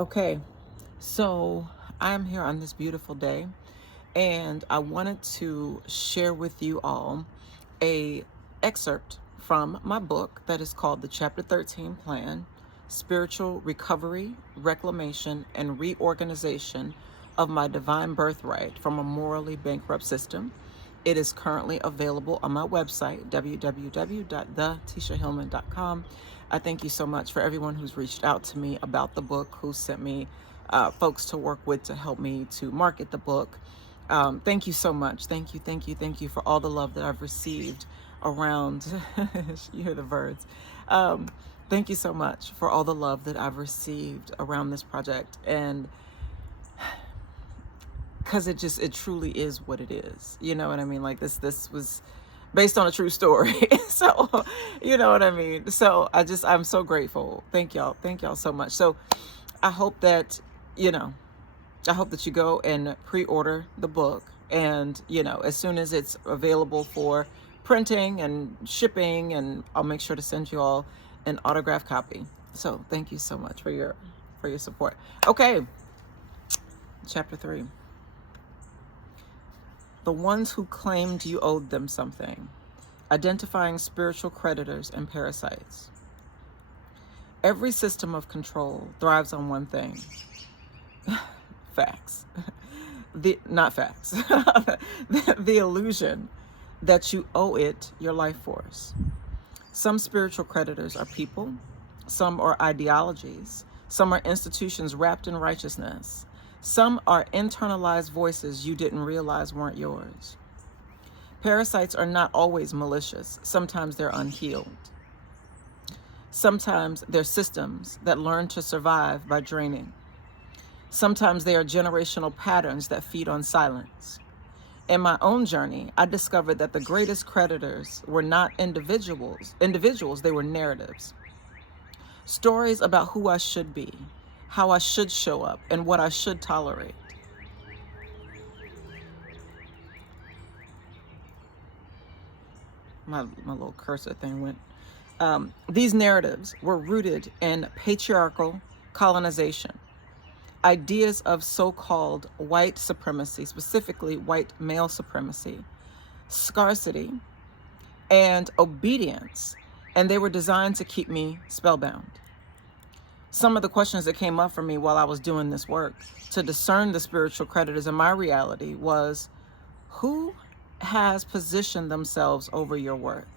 Okay, so I'm here on this beautiful day, and I wanted to share with you all a excerpt from my book that is called the Chapter 13 Plan: Spiritual Recovery, Reclamation, and Reorganization of My Divine Birthright from a Morally Bankrupt System. It is currently available on my website, www.thetishahillman.com. I thank you so much for everyone who's reached out to me about the book, who sent me folks to work with to help me to market the book. Thank you so much. Thank you for all the love that I've received around. You hear the birds. Thank you so much for all the love that I've received around this project, and because it truly is what it is. You know what I mean? Like this was based on a true story. So, you know what I mean? So I'm so grateful. Thank y'all so much. So I hope that, you know, I hope that you go and pre-order the book, and, as soon as it's available for printing and shipping, and I'll make sure to send you all an autographed copy. So thank you so much for your support. Okay. Chapter 3. The ones who claimed you owed them something. Identifying spiritual creditors and parasites. Every system of control thrives on one thing. Facts. Not facts. The illusion that you owe it your life force. Some spiritual creditors are people. Some are ideologies. Some are institutions wrapped in righteousness. Some are internalized voices you didn't realize weren't yours. Parasites are not always malicious. Sometimes they're unhealed. Sometimes they're systems that learn to survive by draining. Sometimes they are generational patterns that feed on silence. In my own journey, I discovered that the greatest creditors were not individuals, they were narratives. Stories about who I should be, how I should show up, and what I should tolerate. My little cursor thing went. These narratives were rooted in patriarchal colonization, ideas of so-called white supremacy, specifically white male supremacy, scarcity, and obedience, and they were designed to keep me spellbound. Some of the questions that came up for me while I was doing this work to discern the spiritual creditors in my reality was, who has positioned themselves over your worth?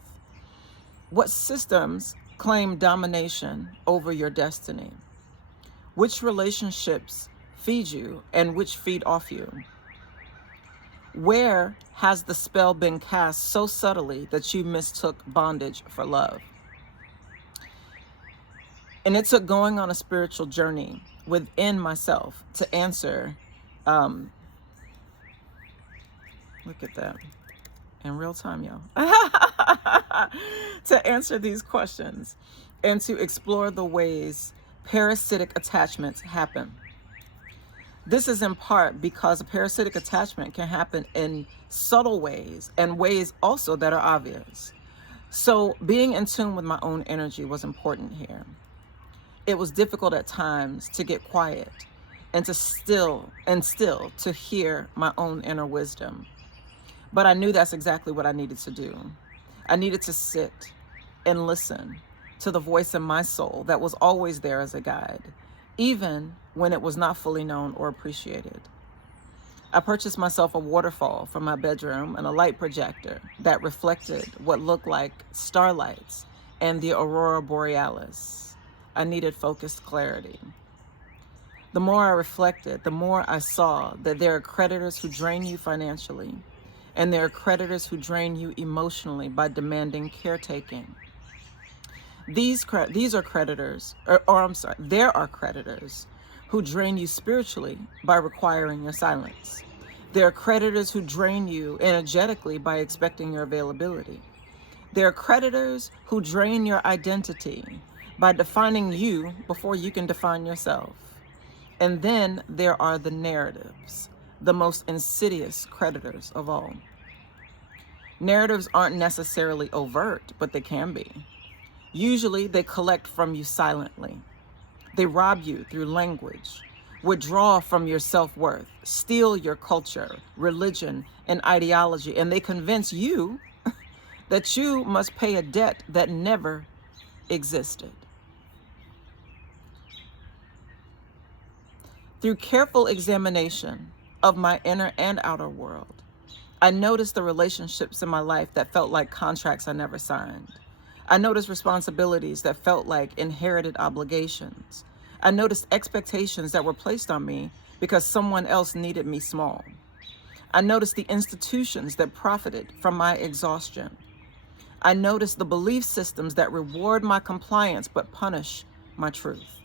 What systems claim domination over your destiny? Which relationships feed you and which feed off you? Where has the spell been cast so subtly that you mistook bondage for love? And it took going on a spiritual journey within myself to answer, look at that, in real time, y'all, to answer these questions and to explore the ways parasitic attachments happen. This is in part because a parasitic attachment can happen in subtle ways and ways also that are obvious. So being in tune with my own energy was important here. It was difficult at times to get quiet and to still to hear my own inner wisdom. But I knew that's exactly what I needed to do. I needed to sit and listen to the voice in my soul that was always there as a guide, even when it was not fully known or appreciated. I purchased myself a waterfall from my bedroom and a light projector that reflected what looked like starlights and the aurora borealis. I needed focused clarity. The more I reflected, the more I saw that there are creditors who drain you financially, and there are creditors who drain you emotionally by demanding caretaking. There are creditors who drain you spiritually by requiring your silence. There are creditors who drain you energetically by expecting your availability. There are creditors who drain your identity by defining you before you can define yourself. And then there are the narratives, the most insidious creditors of all. Narratives aren't necessarily overt, but they can be. Usually they collect from you silently. They rob you through language, withdraw from your self-worth, steal your culture, religion, and ideology, and they convince you that you must pay a debt that never existed. Through careful examination of my inner and outer world, I noticed the relationships in my life that felt like contracts I never signed. I noticed responsibilities that felt like inherited obligations. I noticed expectations that were placed on me because someone else needed me small. I noticed the institutions that profited from my exhaustion. I noticed the belief systems that reward my compliance but punish my truth.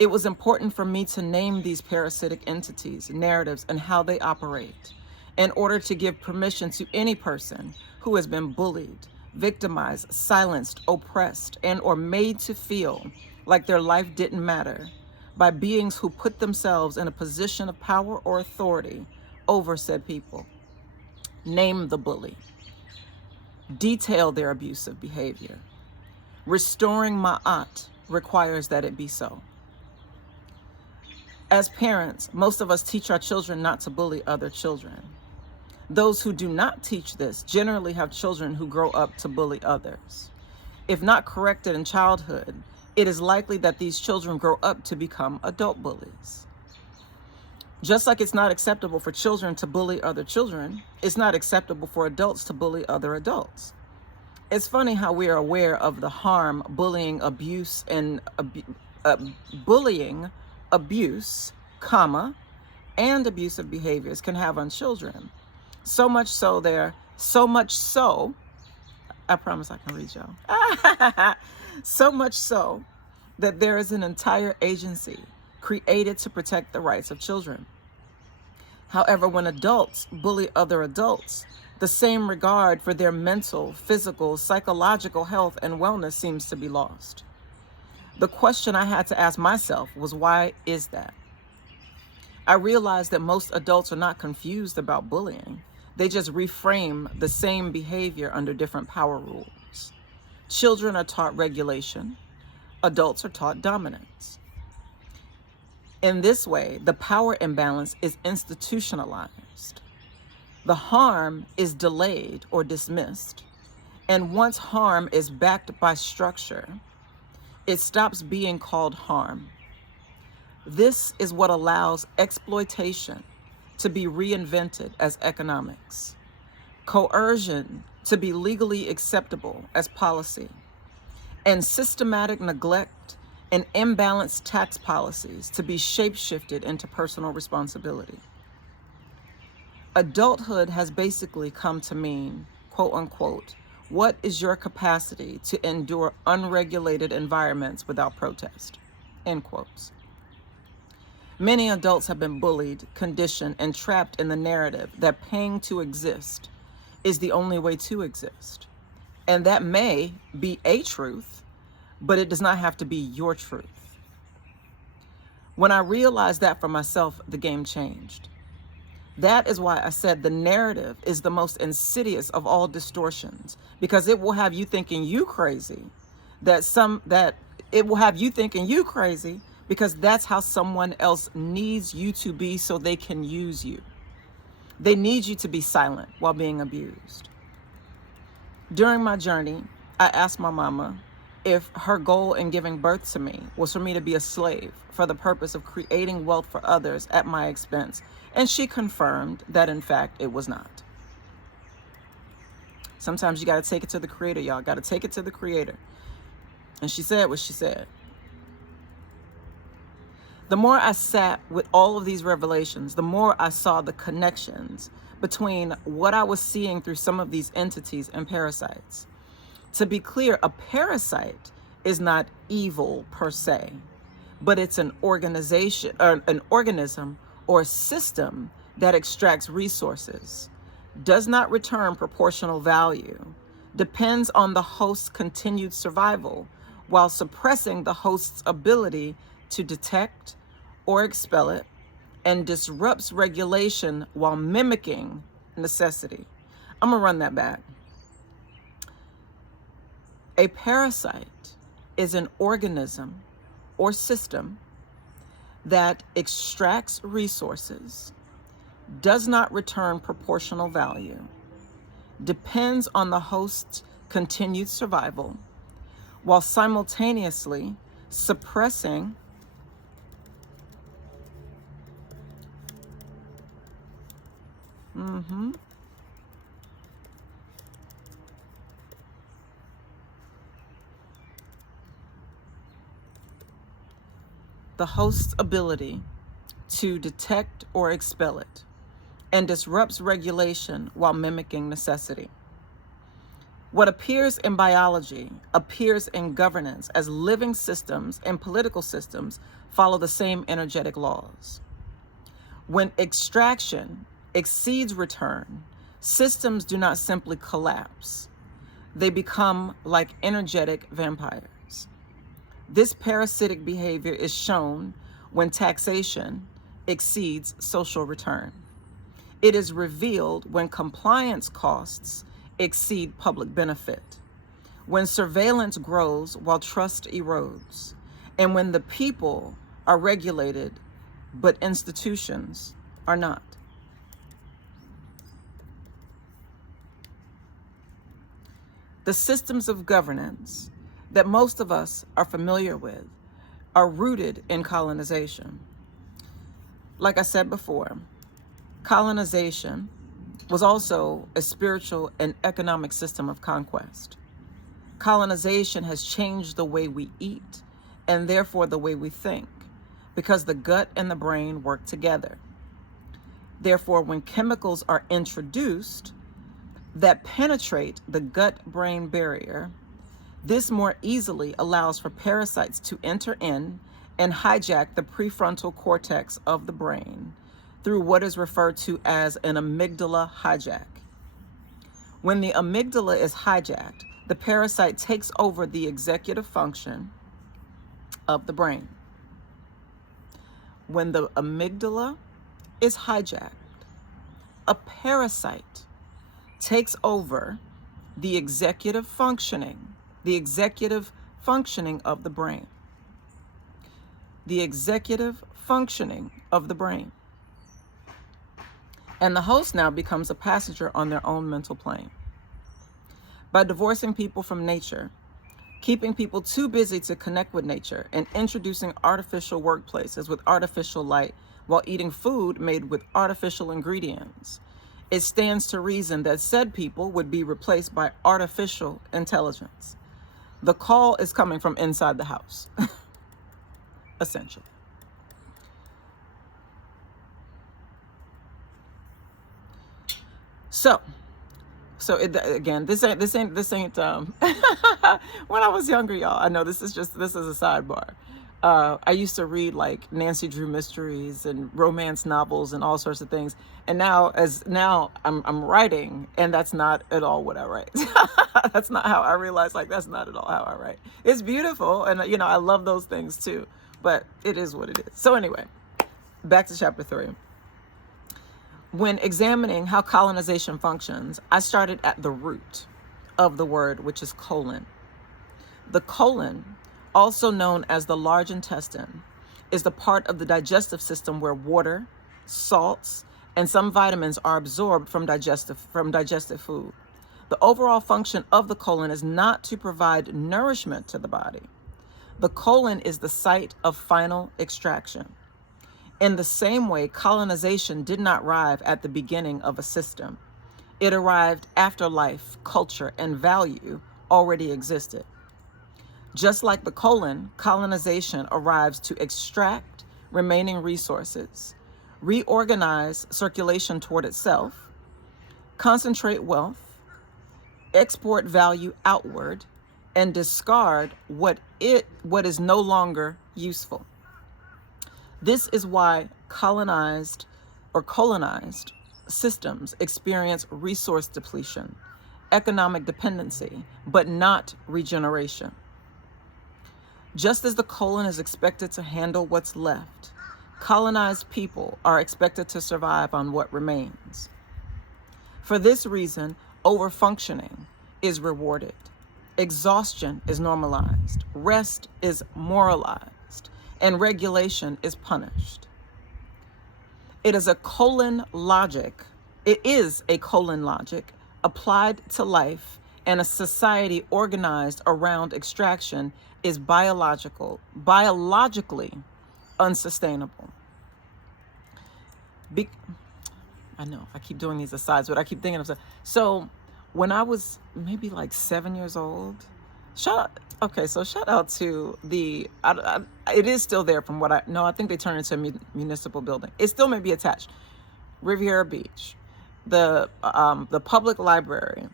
It was important for me to name these parasitic entities, narratives, and how they operate in order to give permission to any person who has been bullied, victimized, silenced, oppressed, and or made to feel like their life didn't matter by beings who put themselves in a position of power or authority over said people. Name the bully. Detail their abusive behavior. Restoring ma'at requires that it be so. As parents, most of us teach our children not to bully other children. Those who do not teach this generally have children who grow up to bully others. If not corrected in childhood, it is likely that these children grow up to become adult bullies. Just like it's not acceptable for children to bully other children, it's not acceptable for adults to bully other adults. It's funny how we are aware of the harm bullying, abuse, and abuse, and abusive behaviors can have on children. So much so, I promise I can read y'all. So much so that there is an entire agency created to protect the rights of children. However, when adults bully other adults, the same regard for their mental, physical, psychological health and wellness seems to be lost. The question I had to ask myself was, why is that? I realized that most adults are not confused about bullying. They just reframe the same behavior under different power rules. Children are taught regulation. Adults are taught dominance. In this way, the power imbalance is institutionalized. The harm is delayed or dismissed. And once harm is backed by structure, it stops being called harm. This is what allows exploitation to be reinvented as economics, coercion to be legally acceptable as policy, and systematic neglect and imbalanced tax policies to be shape-shifted into personal responsibility. Adulthood has basically come to mean, quote unquote, what is your capacity to endure unregulated environments without protest? End quotes. Many adults have been bullied, conditioned, and trapped in the narrative that paying to exist is the only way to exist. And that may be a truth, but it does not have to be your truth. When I realized that for myself, the game changed. That is why I said the narrative is the most insidious of all distortions, because it will have you thinking you crazy, it will have you thinking you crazy because that's how someone else needs you to be so they can use you. They need you to be silent while being abused. During my journey, I asked my mama if her goal in giving birth to me was for me to be a slave for the purpose of creating wealth for others at my expense, and she confirmed that in fact it was not. Sometimes you got to take it to the creator, y'all. Got to take it to the creator. And she said what she said. The more I sat with all of these revelations, the more I saw the connections between what I was seeing through some of these entities and parasites. To be clear, a parasite is not evil per se, but it's an organization or an organism or a system that extracts resources, does not return proportional value, depends on the host's continued survival while suppressing the host's ability to detect or expel it, and disrupts regulation while mimicking necessity. I'm gonna run that back. A parasite is an organism or system that extracts resources, does not return proportional value, depends on the host's continued survival, while simultaneously suppressing the host's ability to detect or expel it, and disrupts regulation while mimicking necessity. What appears in biology appears in governance, as living systems and political systems follow the same energetic laws. When extraction exceeds return, systems do not simply collapse. They become like energetic vampires. This parasitic behavior is shown when taxation exceeds social return. It is revealed when compliance costs exceed public benefit, when surveillance grows while trust erodes, and when the people are regulated but institutions are not. The systems of governance that most of us are familiar with are rooted in colonization. Like I said before, colonization was also a spiritual and economic system of conquest. Colonization has changed the way we eat and therefore the way we think, because the gut and the brain work together. Therefore, when chemicals are introduced that penetrate the gut-brain barrier, this more easily allows for parasites to enter in and hijack the prefrontal cortex of the brain through what is referred to as an amygdala hijack. When the amygdala is hijacked, the parasite takes over the executive function of the brain. When the amygdala is hijacked, a parasite takes over the executive functioning of the brain. The executive functioning of the brain. And the host now becomes a passenger on their own mental plane. By divorcing people from nature, keeping people too busy to connect with nature, and introducing artificial workplaces with artificial light while eating food made with artificial ingredients, it stands to reason that said people would be replaced by artificial intelligence. The call is coming from inside the house, essentially. So again, this ain't when I was younger, y'all, I know this is a sidebar. I used to read like Nancy Drew mysteries and romance novels and all sorts of things. And now I'm writing, and that's not at all what I write. That's not how I realize, like, that's not at all how I write. It's beautiful. And I love those things too, but it is what it is. So anyway, back to chapter 3. When examining how colonization functions, I started at the root of the word, which is colon. The colon, also known as the large intestine, is the part of the digestive system where water, salts, and some vitamins are absorbed from digested food. The overall function of the colon is not to provide nourishment to the body. The colon is the site of final extraction. In the same way, colonization did not arrive at the beginning of a system. It arrived after life, culture, and value already existed. Just like the colon, colonization arrives to extract remaining resources, reorganize circulation toward itself, concentrate wealth, export value outward, and discard what is no longer useful. This is why colonized systems experience resource depletion, economic dependency, but not regeneration. Just as the colon is expected to handle what's left, colonized people are expected to survive on what remains. For this reason, overfunctioning is rewarded. Exhaustion is normalized. Rest is moralized. and regulation is punished. It is a colon logic. It is a colon logic applied to life, and a society organized around extraction is biologically unsustainable. Be- I know I keep doing these asides, but I keep thinking of stuff. So when I was maybe like 7 years old, shout out to it is still there from what I think they turned it into a municipal building. It still may be attached. Riviera Beach, the public library.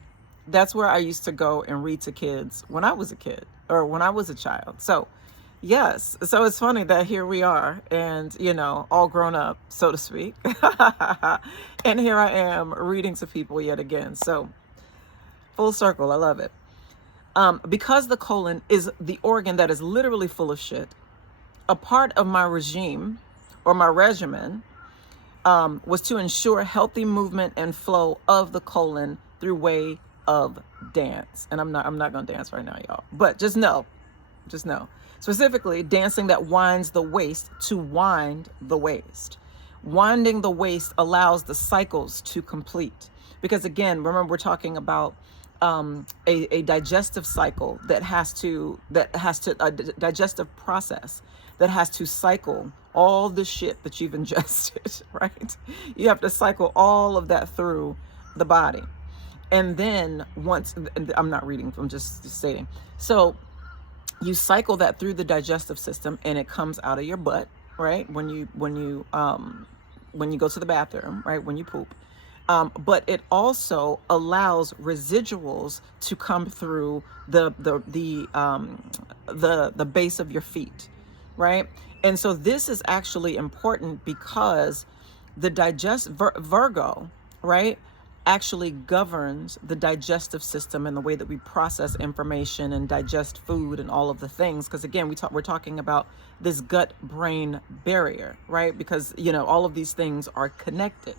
That's where I used to go and read to kids when I was a kid or when I was a child. So yes, so it's funny that here we are, and all grown up, so to speak. And here I am reading to people yet again. So full circle, I love it. Because the colon is the organ that is literally full of shit, a part of my regime or my regimen was to ensure healthy movement and flow of the colon through way of dance. And I'm not gonna dance right now, y'all, but just know, specifically dancing that winds the waist to wind the waist. Winding the waist allows the cycles to complete, because again, remember, we're talking about a digestive cycle that has to a digestive process that has to cycle all the shit that you've ingested, right? You have to cycle all of that through the body. And then I'm not reading, I'm just stating. So you cycle that through the digestive system, and it comes out of your butt, right? When you go to the bathroom, right? When you poop. But it also allows residuals to come through the base of your feet, right? And so this is actually important because the Virgo, right, actually governs the digestive system and the way that we process information and digest food and all of the things. Because again, we're talking about this gut-brain barrier, right? Because all of these things are connected,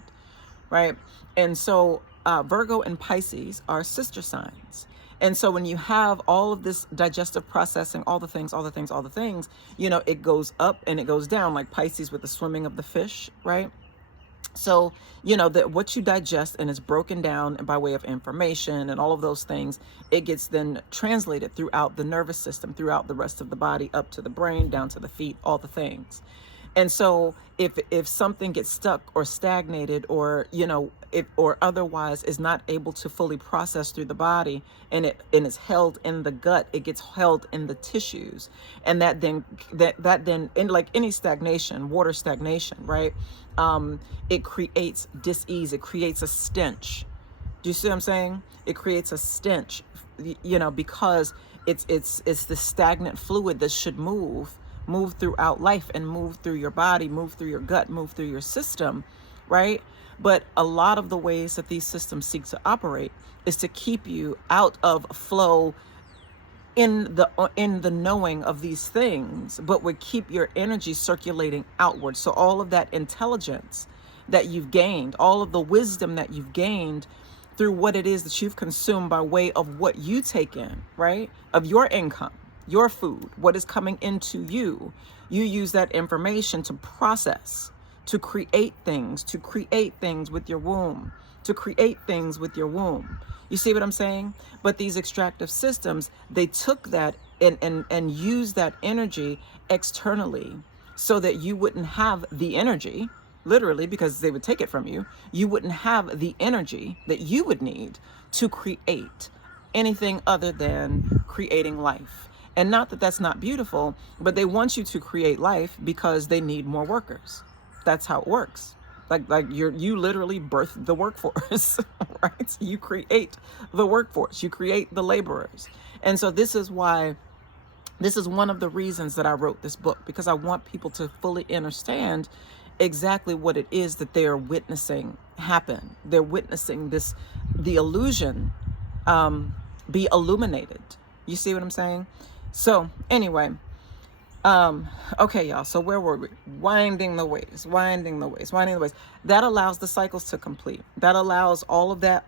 right? And so Virgo and Pisces are sister signs. And so when you have all of this digestive processing, all the things, it goes up and it goes down, like Pisces with the swimming of the fish, right? So, that what you digest and is broken down by way of information and all of those things, it gets then translated throughout the nervous system, throughout the rest of the body, up to the brain, down to the feet, all the things. And so if something gets stuck or stagnated or, or otherwise is not able to fully process through the body, and is held in the gut, it gets held in the tissues. And that then in like any stagnation, water stagnation, right? It creates dis-ease. It creates a stench. Do you see what I'm saying? It creates a stench, because it's the stagnant fluid that should move throughout life and move through your body, move through your gut, move through your system, right? But a lot of the ways that these systems seek to operate is to keep you out of flow in the knowing of these things, but would keep your energy circulating outward. So all of that intelligence that you've gained, all of the wisdom that you've gained through what it is that you've consumed by way of what you take in, right? Of your income, your food, what is coming into you. You use that information to process, to create things with your womb, You see what I'm saying? But these extractive systems, they took that and used that energy externally so that you wouldn't have the energy, literally, because they would take it from you. You wouldn't have the energy that you would need to create anything other than creating life. And not that that's not beautiful, but they want you to create life because they need more workers. That's how it works. Like you literally birth the workforce, right? You create the workforce, you create the laborers. And so this is one of the reasons that I wrote this book, because I want people to fully understand exactly what it is that they are witnessing happen. They're witnessing the illusion be illuminated. You see what I'm saying? So anyway, okay, y'all. So where were we? Winding the ways. That allows the cycles to complete. That allows all of that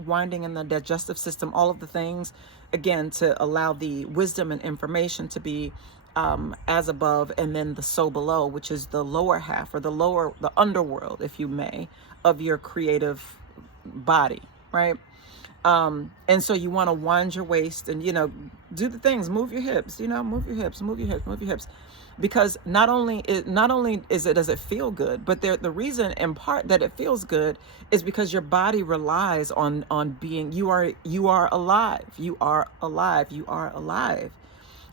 winding in the digestive system, all of the things, again, to allow the wisdom and information to be as above, and then the so below, which is the lower half, or the underworld, if you may, of your creative body, right? And so you want to wind your waist and, do the things, move your hips, move your hips, move your hips, move your hips. Because not only does it feel good, but the reason in part that it feels good is because your body relies on being, you are alive, you are alive, you are alive.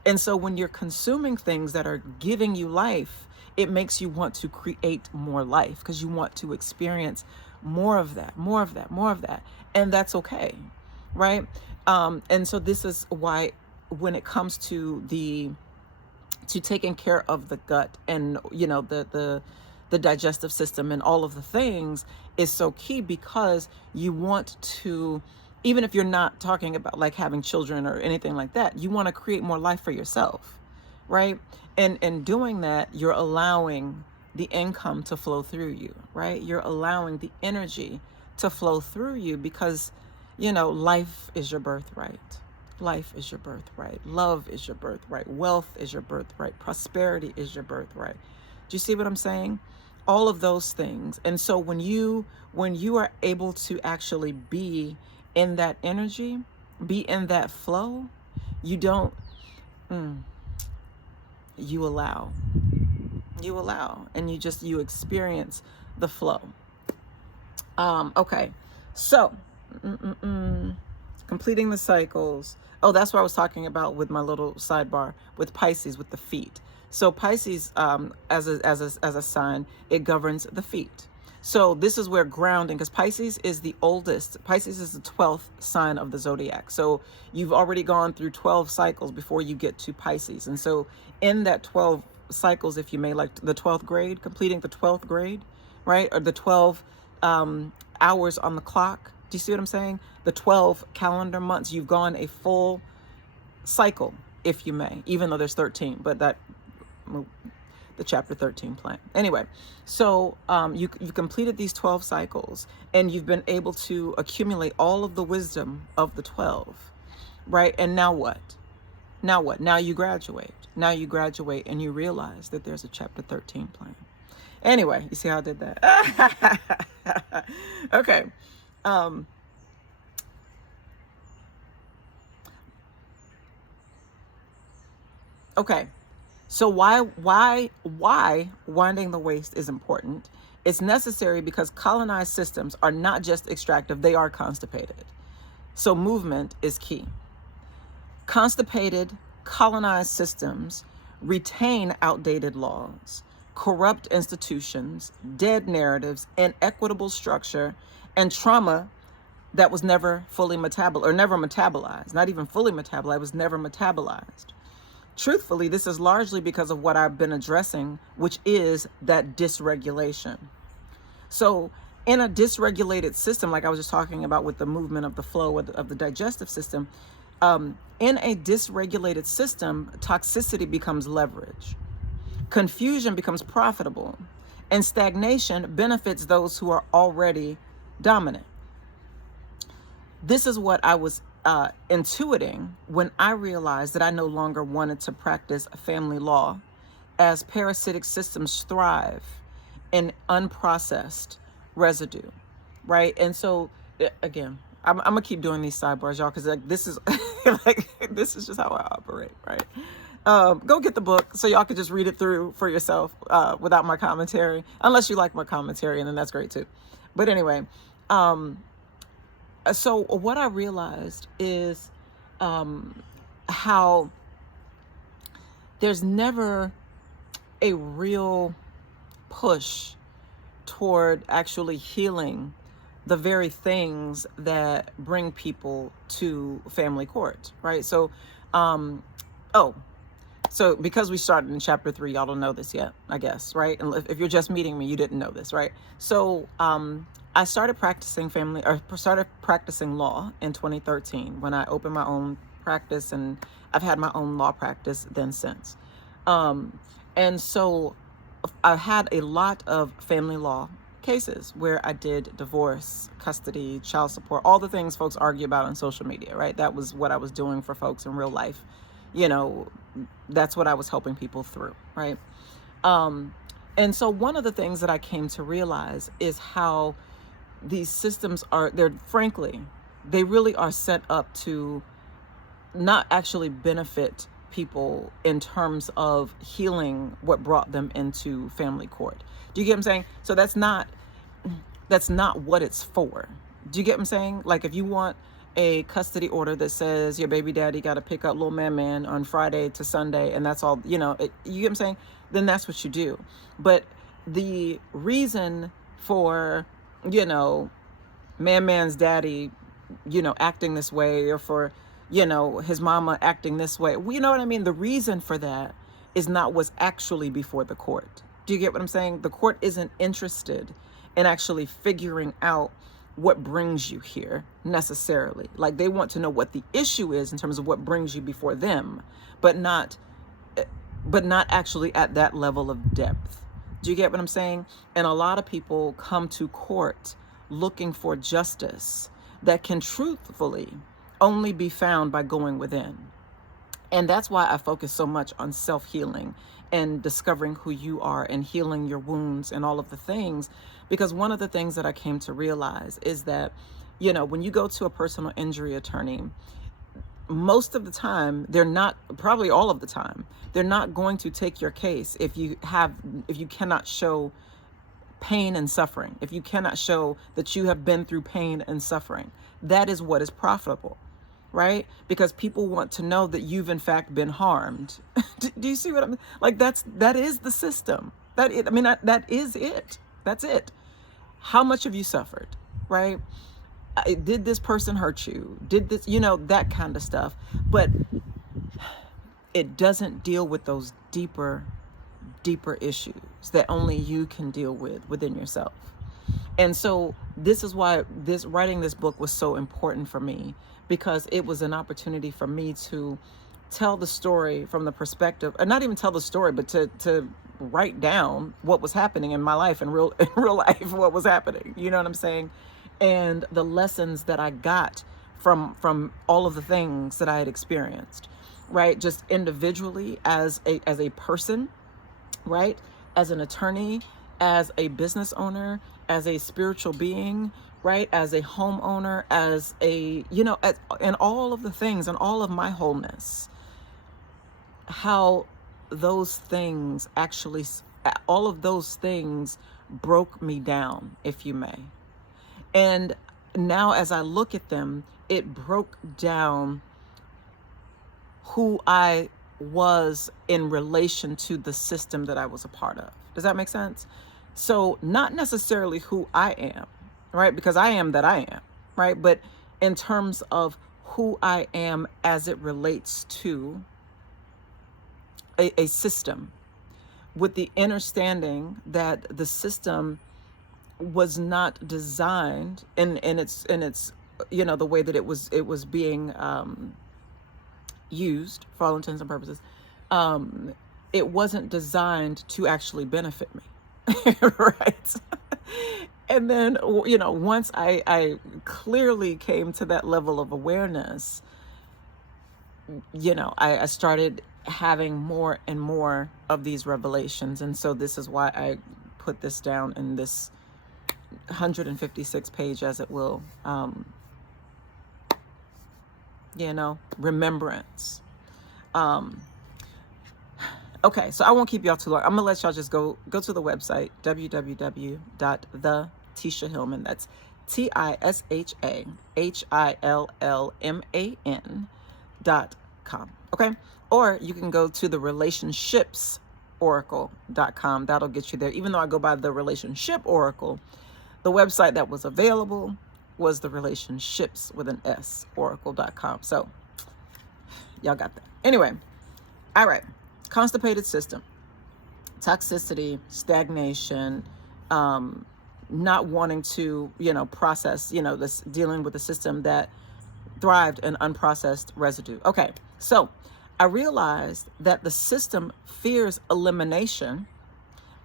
And so when you're consuming things that are giving you life, it makes you want to create more life, because you want to experience more of that, more of that, more of that. And that's okay, right? And so this is why when it comes to taking care of the gut and, the digestive system and all of the things is so key, because you want to, even if you're not talking about like having children or anything like that, you want to create more life for yourself, right? And in doing that, you're allowing the income to flow through you, right? You're allowing the energy to flow through you, because, life is your birthright. Life is your birthright. Love is your birthright. Wealth is your birthright. Prosperity is your birthright. Do you see what I'm saying? All of those things. And so when you are able to actually be in that energy, be in that flow, you don't, you allow, and you experience the flow. Okay. So, completing the cycles. Oh, that's what I was talking about with my little sidebar with Pisces, with the feet. So Pisces, as a sign, it governs the feet. So this is where grounding, because Pisces is the oldest. Pisces is the 12th sign of the zodiac. So you've already gone through 12 cycles before you get to Pisces. And so in that 12 cycles, if you may, like the 12th grade, completing the 12th grade, right? Or the 12 hours on the clock. Do you see what I'm saying? The 12 calendar months, you've gone a full cycle, if you may, even though there's 13, but the chapter 13 plan. Anyway, so you've completed these 12 cycles, and you've been able to accumulate all of the wisdom of the 12, right? And now what? Now what? Now you graduate. Now you graduate and you realize that there's a chapter 13 plan. Anyway, you see how I did that? Okay. Okay. So why winding the waist is important? It's necessary because colonized systems are not just extractive, they are constipated. So movement is key. Constipated, colonized systems retain outdated laws, corrupt institutions, dead narratives, inequitable structure, and trauma that was never fully metabolized, not even fully metabolized, was never metabolized. Truthfully, this is largely because of what I've been addressing, which is that dysregulation. So in a dysregulated system, like I was just talking about with the movement of the flow of the digestive system, in a dysregulated system, toxicity becomes leverage. Confusion becomes profitable, and stagnation benefits those who are already dominant. This is what I was intuiting when I realized that I no longer wanted to practice family law, as parasitic systems thrive in unprocessed residue, right? And so, again, I'm gonna keep doing these sidebars, y'all, because this is this is just how I operate, right? Go get the book so y'all can just read it through for yourself without my commentary, unless you like my commentary, and then that's great too. But anyway, so what I realized is how there's never a real push toward actually healing the very things that bring people to family court, right? So, so because we started in chapter 3, y'all don't know this yet, I guess, right? And if you're just meeting me, you didn't know this, right? So, I started practicing law in 2013 when I opened my own practice, and I've had my own law practice then since. And so I had a lot of family law cases where I did divorce, custody, child support, all the things folks argue about on social media, right? That was what I was doing for folks in real life, that's what I was helping people through, right? Um, and so one of the things that I came to realize is how these systems they're frankly, they really are set up to not actually benefit people in terms of healing what brought them into family court. Do you get what I'm saying? So that's not what it's for. Do you get what I'm saying? Like if you want a custody order that says your baby daddy got to pick up little man on Friday to Sunday and that's all, you get what I'm saying? Then that's what you do. But the reason for, man's daddy, acting this way, or for, his mama acting this way, you know what I mean? The reason for that is not what's actually before the court. Do you get what I'm saying? The court isn't interested in actually figuring out what brings you here necessarily. Like they want to know what the issue is in terms of what brings you before them, but not actually at that level of depth. Do you get what I'm saying? And a lot of people come to court looking for justice that can truthfully only be found by going within. And that's why I focus so much on self-healing and discovering who you are and healing your wounds and all of the things. Because one of the things that I came to realize is that, when you go to a personal injury attorney, most of the time, probably all of the time, they're not going to take your case if you cannot show pain and suffering, if you cannot show that you have been through pain and suffering. That is what is profitable, right? Because people want to know that you've in fact been harmed. Do you see what I'm like? That is the system. That is it. That's it. How much have you suffered, right? Did this person hurt you? Did this, that kind of stuff. But it doesn't deal with those deeper issues that only you can deal with within yourself. And so this is why writing this book was so important for me, because it was an opportunity for me to tell the story from the perspective, and not even tell the story, but to write down what was happening in my life, in real life, what was happening. You know what I'm saying? And the lessons that I got from all of the things that I had experienced, right? Just individually as a person, right? As an attorney, as a business owner, as a spiritual being, right? As a homeowner, as a, and all of the things and all of my wholeness, how those things actually, all of those things broke me down, if you may. And now as I look at them, it broke down who I was in relation to the system that I was a part of. Does that make sense? So not necessarily who I am, right? Because I am that I am, right? But in terms of who I am as it relates to a system, with the understanding that the system was not designed in its the way that it was being used for all intents and purposes. It wasn't designed to actually benefit me. Right. And then, once I clearly came to that level of awareness, I started having more and more of these revelations. And so this is why I put this down in this 156 page, as it will, remembrance. Okay, so I won't keep y'all too long. I'm gonna let y'all just go to the website, www.thetishahillman, that's TISHAHILLMAN.com. Okay, or you can go to the relationshipsoracle.com. That'll get you there. Even though I go by the relationship oracle, the website that was available was the relationships with an S, oracle.com. So y'all got that. Anyway, all right. Constipated system, toxicity, stagnation, not wanting to, process, this, dealing with a system that thrived in unprocessed residue. Okay, so I realized that the system fears elimination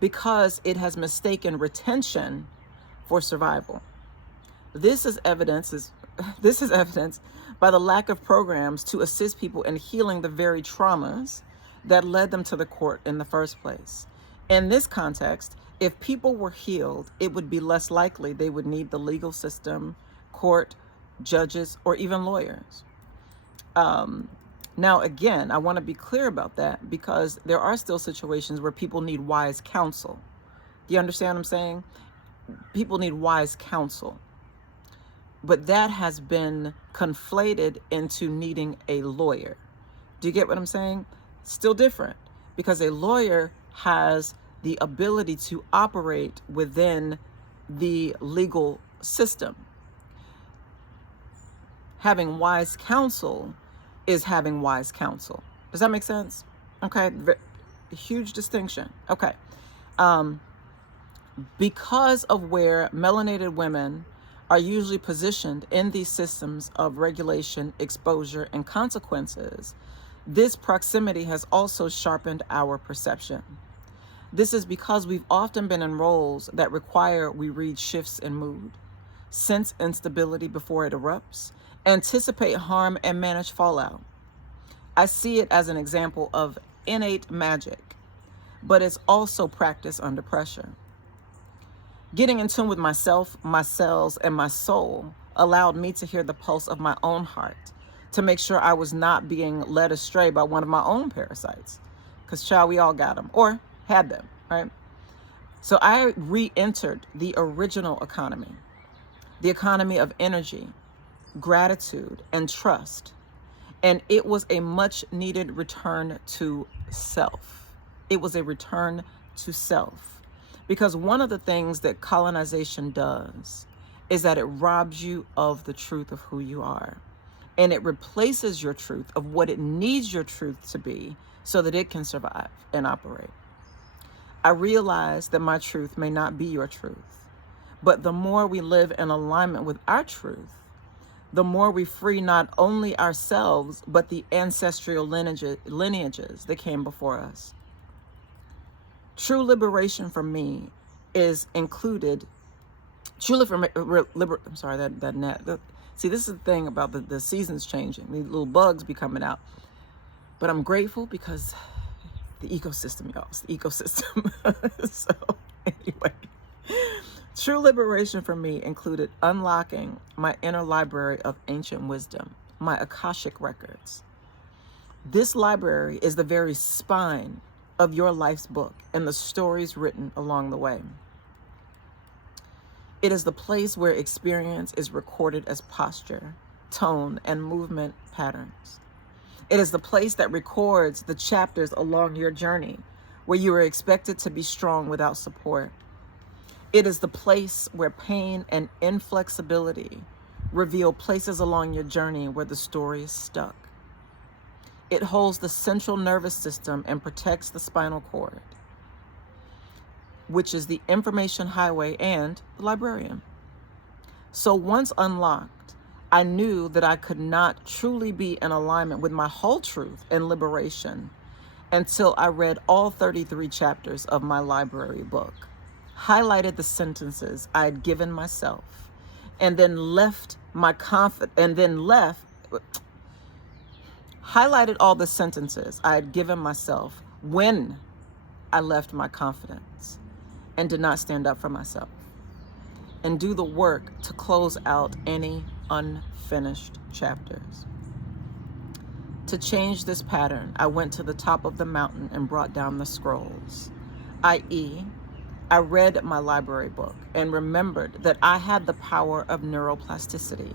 because it has mistaken retention for survival. This is evidenced by the lack of programs to assist people in healing the very traumas that led them to the court in the first place. In this context, if people were healed, it would be less likely they would need the legal system, court, judges, or even lawyers. Now, again, I want to be clear about that because there are still situations where people need wise counsel. Do you understand what I'm saying? People need wise counsel. But that has been conflated into needing a lawyer. Do you get what I'm saying? Still different, because a lawyer has the ability to operate within the legal system. Having wise counsel is having wise counsel. Does that make sense? Okay, huge distinction. Okay. Because of where melanated women are usually positioned in these systems of regulation, exposure, and consequences, this proximity has also sharpened our perception. This is because we've often been in roles that require we read shifts in mood, sense instability before it erupts, anticipate harm, and manage fallout. I see it as an example of innate magic, but it's also practice under pressure. Getting in tune with myself, my cells, and my soul allowed me to hear the pulse of my own heart, to make sure I was not being led astray by one of my own parasites. Because, child, we all got them, or had them, right? So I re-entered the original economy, the economy of energy, gratitude, and trust. And it was a much needed return to self. It was a return to self. Because one of the things that colonization does is that it robs you of the truth of who you are. And it replaces your truth of what it needs your truth to be so that it can survive and operate. I realize that my truth may not be your truth, but the more we live in alignment with our truth, the more we free not only ourselves, but the ancestral lineages that came before us. True liberation for me is included. See, this is the thing about the seasons changing. These little bugs be coming out. But I'm grateful because the ecosystem, y'all. It's the ecosystem. So anyway, true liberation for me included unlocking my inner library of ancient wisdom, my Akashic records. This library is the very spine of your life's book and the stories written along the way. It is the place where experience is recorded as posture, tone, and movement patterns. It is the place that records the chapters along your journey where you are expected to be strong without support. It is the place where pain and inflexibility reveal places along your journey where the story is stuck. It holds the central nervous system and protects the spinal cord, which is the information highway and the librarian. So once unlocked, I knew that I could not truly be in alignment with my whole truth and liberation until I read all 33 chapters of my library book, highlighted the sentences I had given myself, and then highlighted all the sentences I had given myself when I left my confidence and did not stand up for myself and do the work to close out any unfinished chapters. To change this pattern, I went to the top of the mountain and brought down the scrolls, i.e., I read my library book and remembered that I had the power of neuroplasticity.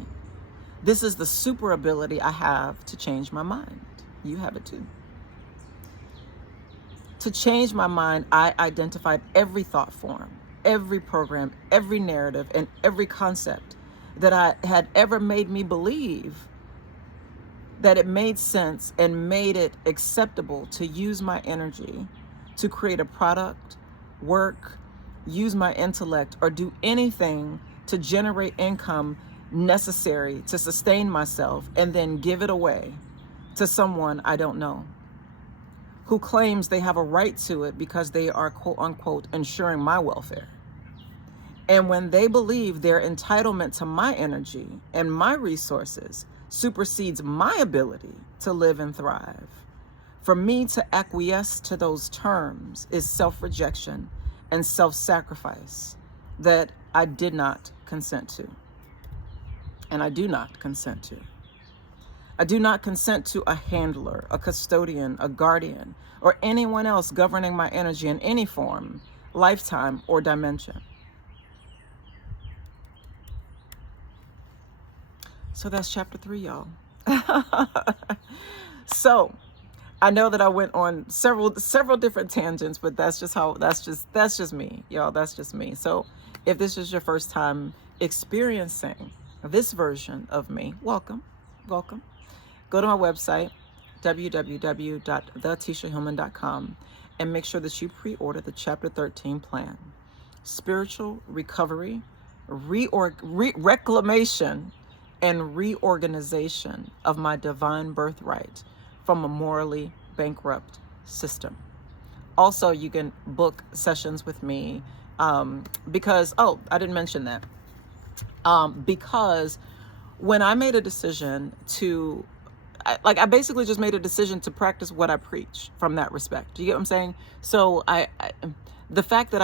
This is the super ability I have to change my mind. You have it too. To change my mind, I identified every thought form, every program, every narrative, and every concept that I had ever made me believe that it made sense and made it acceptable to use my energy to create a product, work, use my intellect, or do anything to generate income necessary to sustain myself and then give it away to someone I don't know, who claims they have a right to it because they are quote unquote ensuring my welfare. And when they believe their entitlement to my energy and my resources supersedes my ability to live and thrive, For me to acquiesce to those terms is self-rejection and self-sacrifice that I did not consent to. And I do not consent to. I do not consent to a handler, a custodian, a guardian, or anyone else governing my energy in any form, lifetime, or dimension. So that's chapter 3, y'all. So I know that I went on several different tangents, but that's just me, y'all. That's just me. So if this is your first time experiencing this version of me, welcome. Go to my website, www.thetishahillman.com, and make sure that you pre-order the chapter 13 plan, spiritual recovery, reclamation, and reorganization of my divine birthright from a morally bankrupt system. Also, you can book sessions with me because, I didn't mention that. Because when I made a decision to, I basically just made a decision to practice what I preach from that respect. Do you get what I'm saying? So the fact that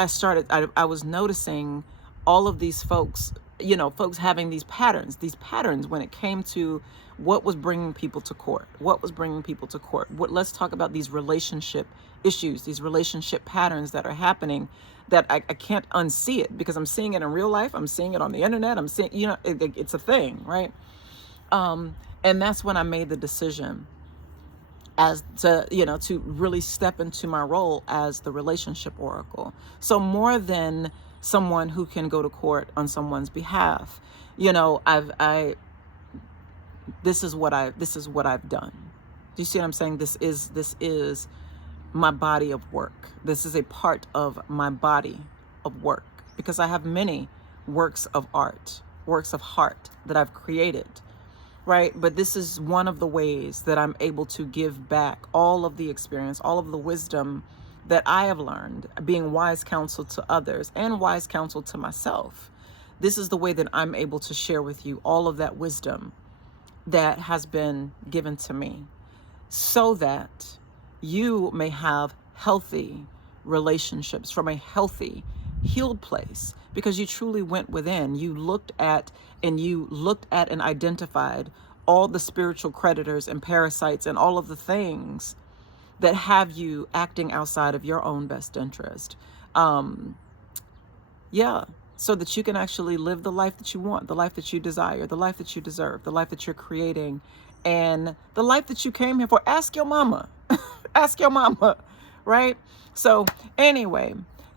I was noticing all of these folks, folks having these patterns when it came to what was bringing people to court. Let's talk about these relationship issues, these relationship patterns that are happening that I can't unsee it because I'm seeing it in real life. I'm seeing it on the internet. I'm seeing, it's a thing, right? And that's when I made the decision to really step into my role as the relationship oracle. So more than someone who can go to court on someone's behalf, this is what I've done. Do you see what I'm saying? This is my body of work. This is a part of my body of work because I have many works of art, works of heart that I've created, right? But this is one of the ways that I'm able to give back all of the experience, all of the wisdom that I have learned, being wise counsel to others and wise counsel to myself. This is the way that I'm able to share with you all of that wisdom that has been given to me so that you may have healthy relationships from a healthy, healed place, because you truly went within. You looked at and identified all the spiritual creditors and parasites and all of the things that have you acting outside of your own best interest. So that you can actually live the life that you want, the life that you desire, the life that you deserve, the life that you're creating, and the life that you came here for. Ask your mama. Ask your mama, right? So anyway,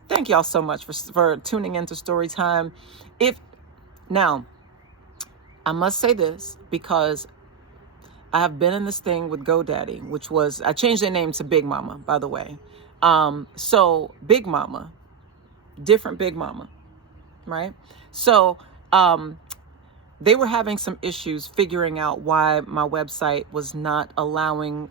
thank y'all so much for tuning into Story Time. Now, I must say this because I have been in this thing with GoDaddy, which was, I changed their name to Big Mama, by the way. So Big Mama, different Big Mama, right? So they were having some issues figuring out why my website was not allowing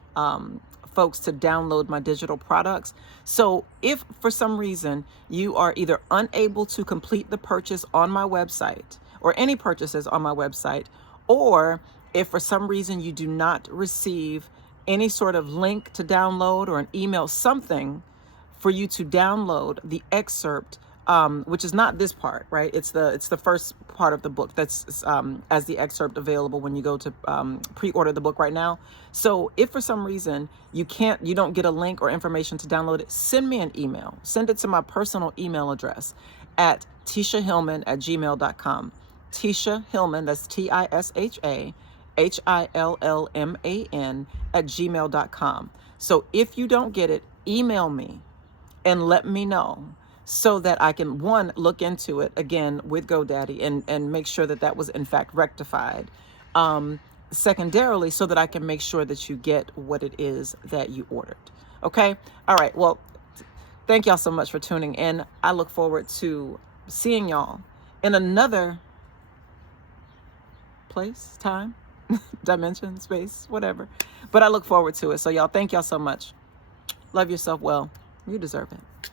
folks to download my digital products. So if for some reason you are either unable to complete the purchase on my website or any purchases on my website, or if for some reason you do not receive any sort of link to download or an email, something for you to download the excerpt, which is not this part, right? It's the first part of the book that's as the excerpt available when you go to pre-order the book right now. So if for some reason you don't get a link or information to download it, send me an email. Send it to my personal email address at tishahillman@gmail.com. Tisha Hillman, that's TISHA HILLMAN @gmail.com. So if you don't get it, email me and let me know so that I can, one, look into it again with GoDaddy and make sure that was in fact rectified. Secondarily, so that I can make sure that you get what it is that you ordered. Okay? All right. Well, thank y'all so much for tuning in. I look forward to seeing y'all in another place, time, dimension, space, whatever. But I look forward to it. So y'all, thank y'all so much. Love yourself well. You deserve it.